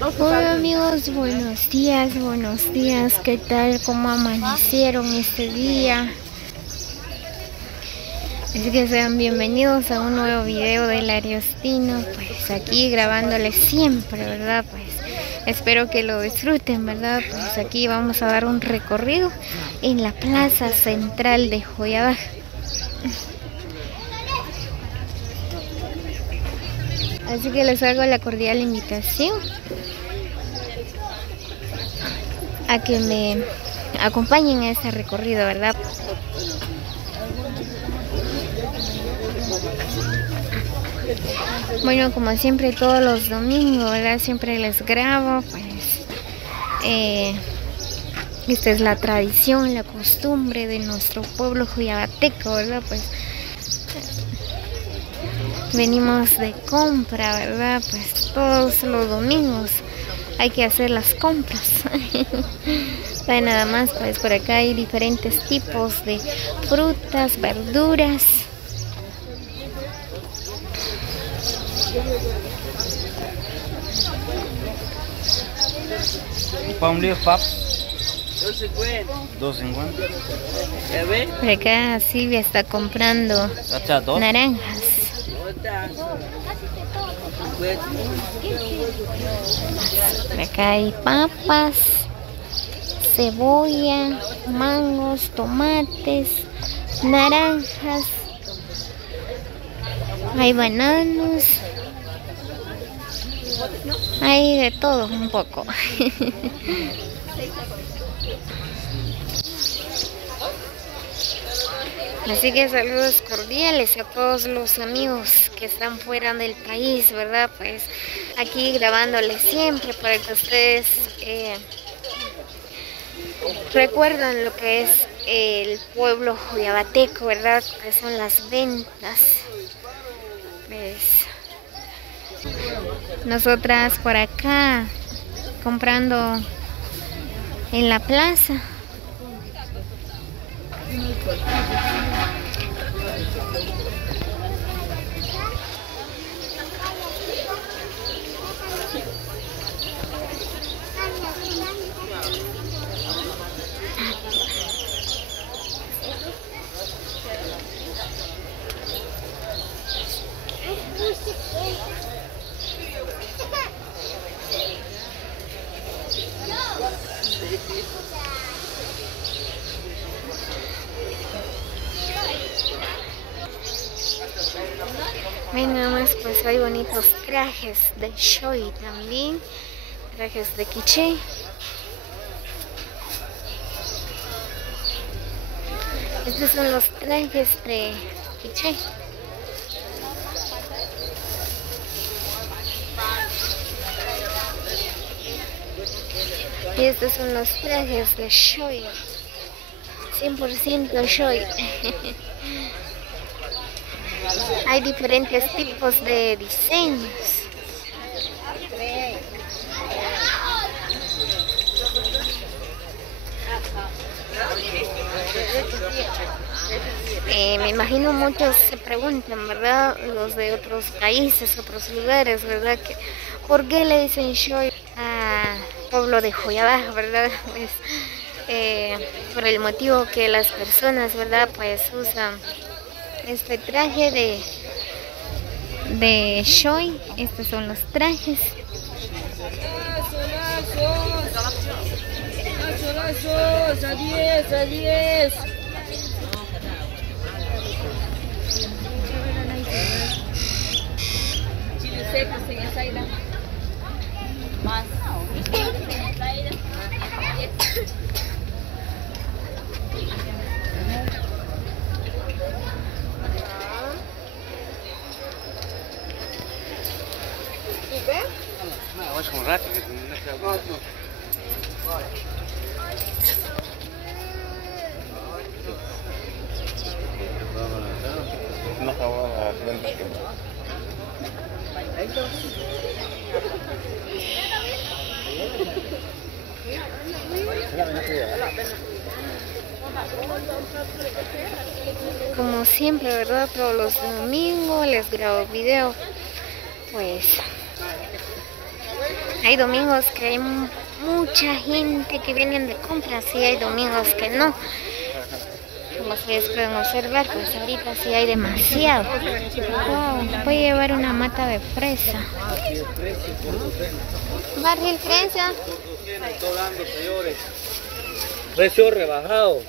Hola amigos, buenos días, ¿qué tal? ¿Cómo amanecieron este día? Así que sean bienvenidos a un nuevo video del Ariostino, pues aquí grabándoles siempre, ¿verdad? Pues espero que lo disfruten, ¿verdad? Pues aquí vamos a dar un recorrido en la plaza central de Joyabaj. Así que les hago la cordial invitación a que me acompañen a este recorrido, ¿verdad? Bueno, como siempre todos los domingos, ¿verdad? Siempre les grabo, pues esta es la tradición, la costumbre de nuestro pueblo joyabateco, ¿verdad? Pues venimos de compra, ¿verdad? Pues todos los domingos hay que hacer las compras. Bueno, nada más, pues por acá hay diferentes tipos de frutas, verduras. Pap, 2.50. Por acá Silvia está comprando naranjas. Por acá hay papas, cebolla, mangos, tomates, naranjas. Hay bananos. Hay de todo un poco. Así que saludos cordiales a todos los amigos que están fuera del país, ¿verdad? Pues aquí grabándoles siempre para que ustedes recuerdan lo que es el pueblo joyabateco, ¿verdad? Que son las ventas. Pues nosotras por acá comprando en la plaza. Ven nada más, pues hay bonitos trajes de Shoy también, trajes de quiché. Estos son los trajes de quiché. Y estos son los trajes de Shoy, 100% Shoy. Hay diferentes tipos de diseños. Me imagino muchos se preguntan, ¿verdad? Los de otros países, otros lugares, ¿verdad? ¿Por qué le dicen Shoy a pueblo de Joyabaj, ¿verdad? Pues, por el motivo que las personas, ¿verdad? Pues usan este traje de Shoy. Estos son los trajes. A 10, a 10. Chile seco, sin ensaída. Más. Vamos con rato que no acabo Como siempre, ¿verdad? Todos los domingos les grabo video. Pues Hay domingos que hay mucha gente que vienen de compras y hay domingos que no. Como ustedes pueden observar, pues ahorita sí hay demasiado. Wow, voy a llevar una mata de fresa. Barril fresa. Precio rebajado.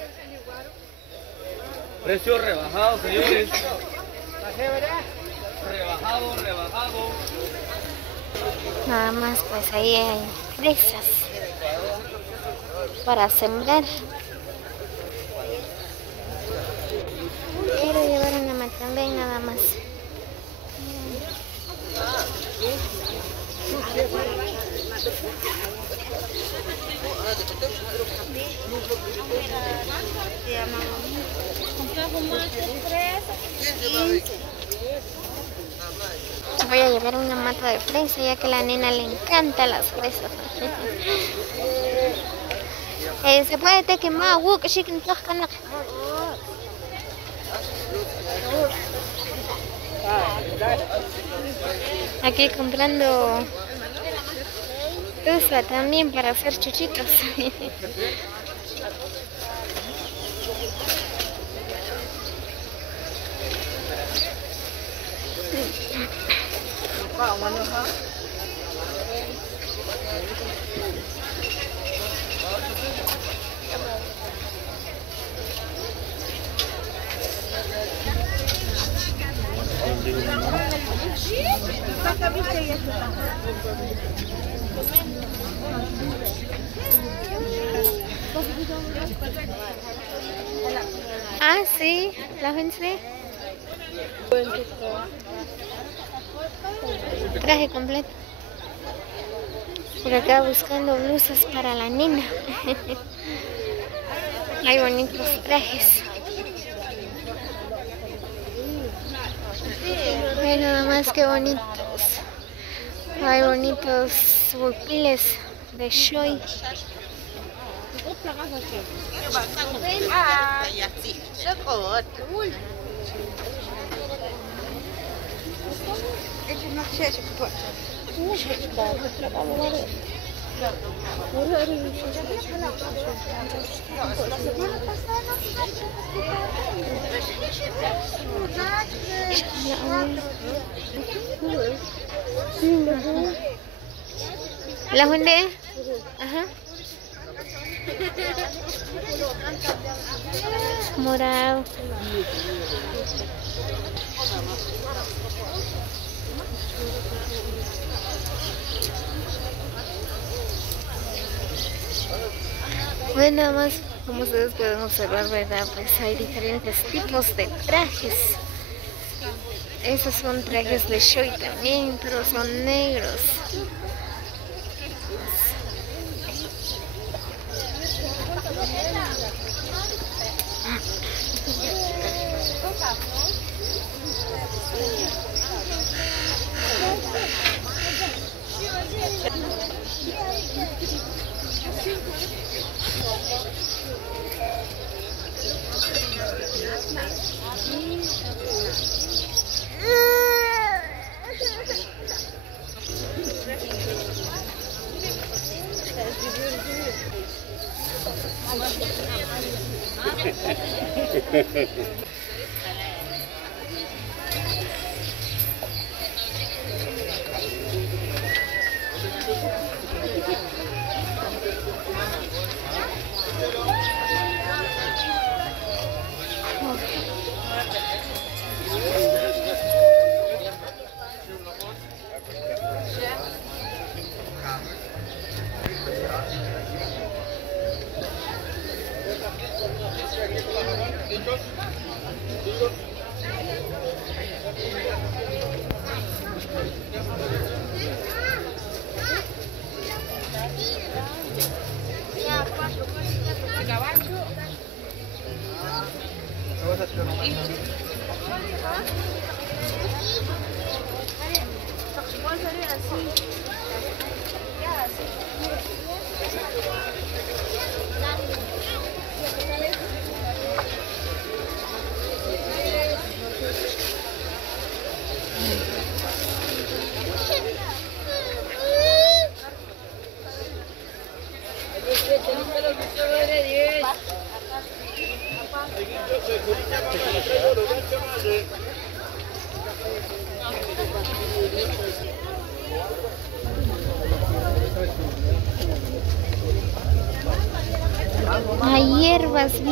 Precio rebajado, señores. Rebajado, rebajado. Nada más, pues ahí hay fresas para sembrar. Quiero llevar una matambén nada más. Voy a llevar una mata de fresa ya que a la nena le encantan las fresas. Se puede te quemar, que chicken aquí comprando tusa también para hacer chuchitos. Ah, sí, la gente. Traje completo. Por acá buscando blusas para la nena. Hay bonitos trajes. Miren nada más que bonitos. Hay bonitos burpiles de Shoy. ¿La hunde? Ajá. Morado. Bueno, nada más como ustedes pueden observar, ¿verdad? Pues hay diferentes tipos de trajes. Esos son trajes de Shoy también, pero son negros.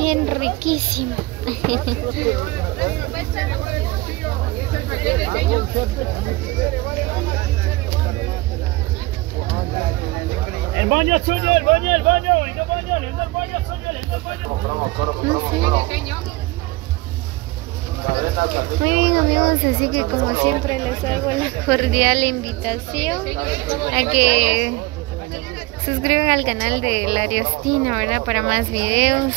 bien riquísimo. El baño suyo, el baño, el baño, el baño, el baño suyo, el baño. No sé. Muy bien amigos, así que como siempre les hago la cordial invitación a que suscriban al canal de La Ariostina, ¿verdad? Para más videos.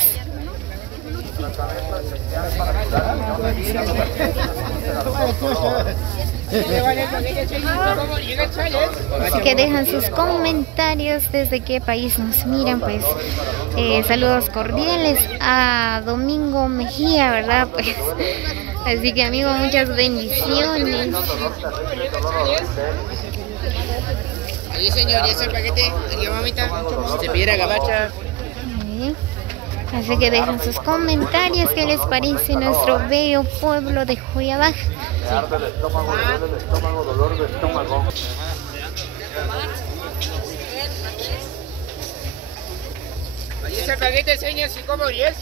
Así que dejan sus comentarios desde qué país nos miran, pues saludos cordiales a Domingo Mejía, ¿verdad? Pues así que amigos, muchas bendiciones. Ahí señor, ¿y ese paquete? Aquí mamita, se pidiera gabacha. Así que dejan sus comentarios, qué les parece nuestro bello pueblo de Joyabaj. Dolor de estómago. Ahí ese paquete, señor, ¿sí cómo es?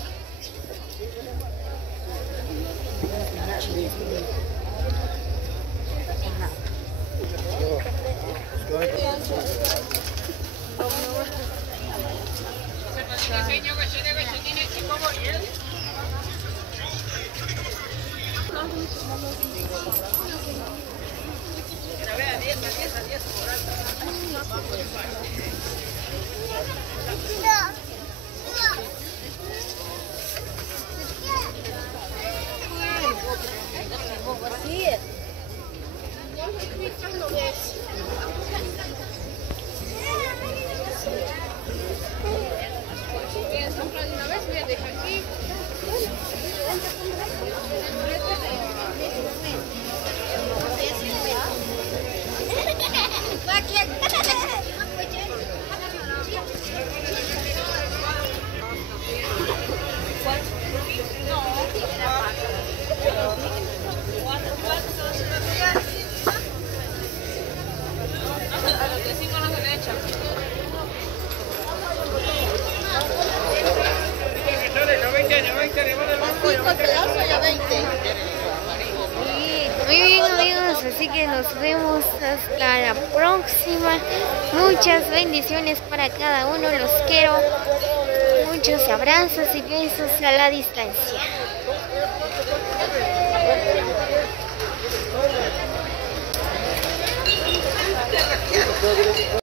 Muy bien amigos, así que nos vemos hasta la próxima. Muchas bendiciones para cada uno, los quiero. Muchos abrazos y besos a la distancia.